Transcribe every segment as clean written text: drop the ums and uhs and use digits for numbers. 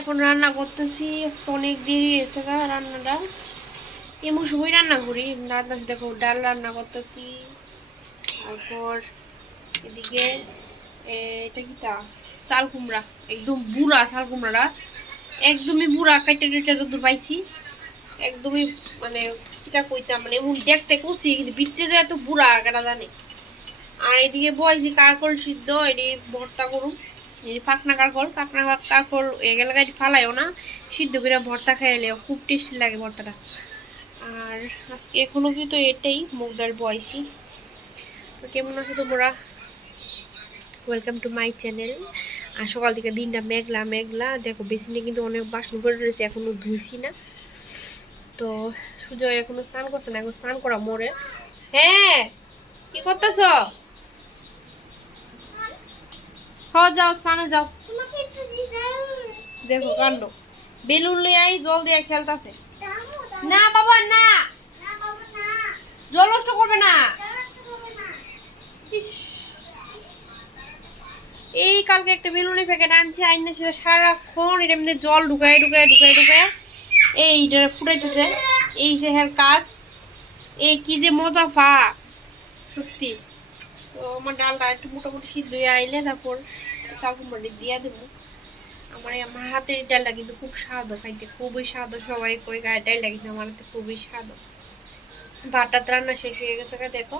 এখন রান্না করতেছি, অনেক দেরি হয়েছে গা রান্নাটা। এমন সময় রান্না করি, রান্না দেখো ডাল রান্না করতেছি। তারপর এদিকে এটা কি তা চাল কুমড়া, একদম বুড়া চাল কুমড়াটা, একদমই বুড়া, কাইটে টাইটে যত পাইছি একদমই, মানে কিটা কইতাম, মানে এমন দেখতে কষি কিন্তু বিচ্ছে যে এত বুড়া কাটা জানে। আর এদিকে বয়সি কারকল সিদ্ধ, এটি ভর্তা করুম। পাকনা কারকল, পাকনা কারকল এগুলো ফালাইও না, সিদ্ধ করে ভর্তা খাইলে খুব টেস্টি লাগে ভর্তাটা। আর আজকে এখনো কিন্তু এটাই মুগ ডাল বয়সি। তো কেমন আছো তোমরা? Welcome to my channel. আর সকাল থেকে দিনটা মেঘলা মেঘলা, দেখো বেসিনে কিন্তু অনেক বাসন পড়ে রয়েছে, এখনো ধুইছি না। তো সুজয় এখনো স্নান করছে না, এখন স্নান করা মোড়ে। হ্যাঁ, কি করতেছ? যাও স্নানে যাও। দেখো কাণ্ড, বেলুন লই আই জল দিয়ে খেলতাছে। না বাবা না, জল নষ্ট করবে না। ইস, এই কালকে একটা বেলুনের প্যাকেট আনছে, আইনে সেটা সারাক্ষণ এটার মধ্যে জল ঢুকায় ঢুকায় ঢুকায় ঢুকায় এইটা ফুটাইতেছে। এই যে হের কাজ, এই কি যে মজা পা সত্যি। তো আমার ডালটা একটু মোটামুটি সিদ্ধ হয়ে আইলে তারপর চাল কুমড়ি দিয়া দেবো। আমার হাতের ডালটা কিন্তু খুব স্বাদ, খাইতে খুবই স্বাদ, সবাই কই গায়ে ডালটা কিন্তু আমার হাতে খুবই স্বাদ। ভাতটা রান্না শেষ হয়ে গেছে, দেখো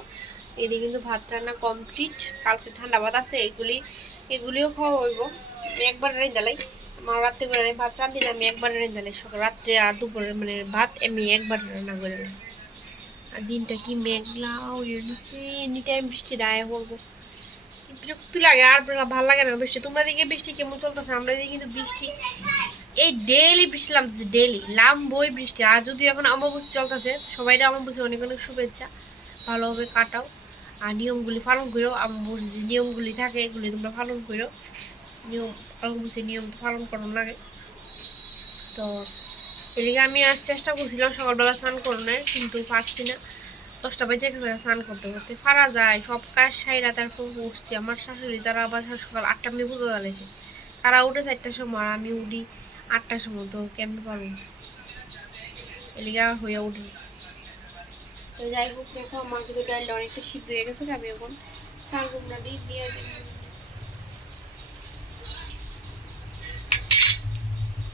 এদিকে কিন্তু ভাত রান্না কমপ্লিট। কালকে ঠান্ডা ভাত আছে, এগুলিও খাওয়া হইব। আমি একবার রেঁধে দিলাই, আমার রাত্রে করে ভাত রাঁধি না, আমি একবার রেঁধে দিলাই, সকাল রাত্রে আর দুপুরে, মানে ভাত আমি একবার রান্না করে নিই। আর দিনটা কি মেঘলা হয়ে গেছে, এনি টাইম বৃষ্টি রায় করবো, বিরক্তি লাগে আর ভালো লাগে না বৃষ্টি। তোমরা দিকে বৃষ্টি কেমন চলতেছে? আমরা দিকে কিন্তু বৃষ্টি, এই ডেইলি বৃষ্টি নামতেছে, ডেইলি বই বৃষ্টি। আর যদি এখন অমাবস্যা চলতেছে, সবাই অমাবস্যা অনেক অনেক শুভেচ্ছা, ভালোভাবে কাটাও আর নিয়মগুলি পালন করো। অমাবস্যা যে নিয়মগুলি থাকে এগুলি তোমরা পালন করো। অমাবস্যার নিয়ম তো পালন করার লাগে। তো এদিকে আমি আজ চেষ্টা করছিলাম সকালবেলা স্নান করলে, কিন্তু পারছি না। 10টা বাজে গেছে স্নান করতে করতে, পারা যায় সব কাজ সাইরা তারপর উঠছি। আমার শাশুড়ি তারা আবার সকাল 8টা মধ্যে পুজো জ্বালাইছে, তারা উঠে 4টার সময়, আর আমি উঠি 8টার সময়। তো কেমনি পারবো, এদিকে আর হইয়া উঠি। তো যাই হোক, দেখো আমার কিন্তু ডালটা অনেকটা সিদ্ধ হয়ে গেছে, আমি এখন চাল কুমড়া দিয়ে দিই।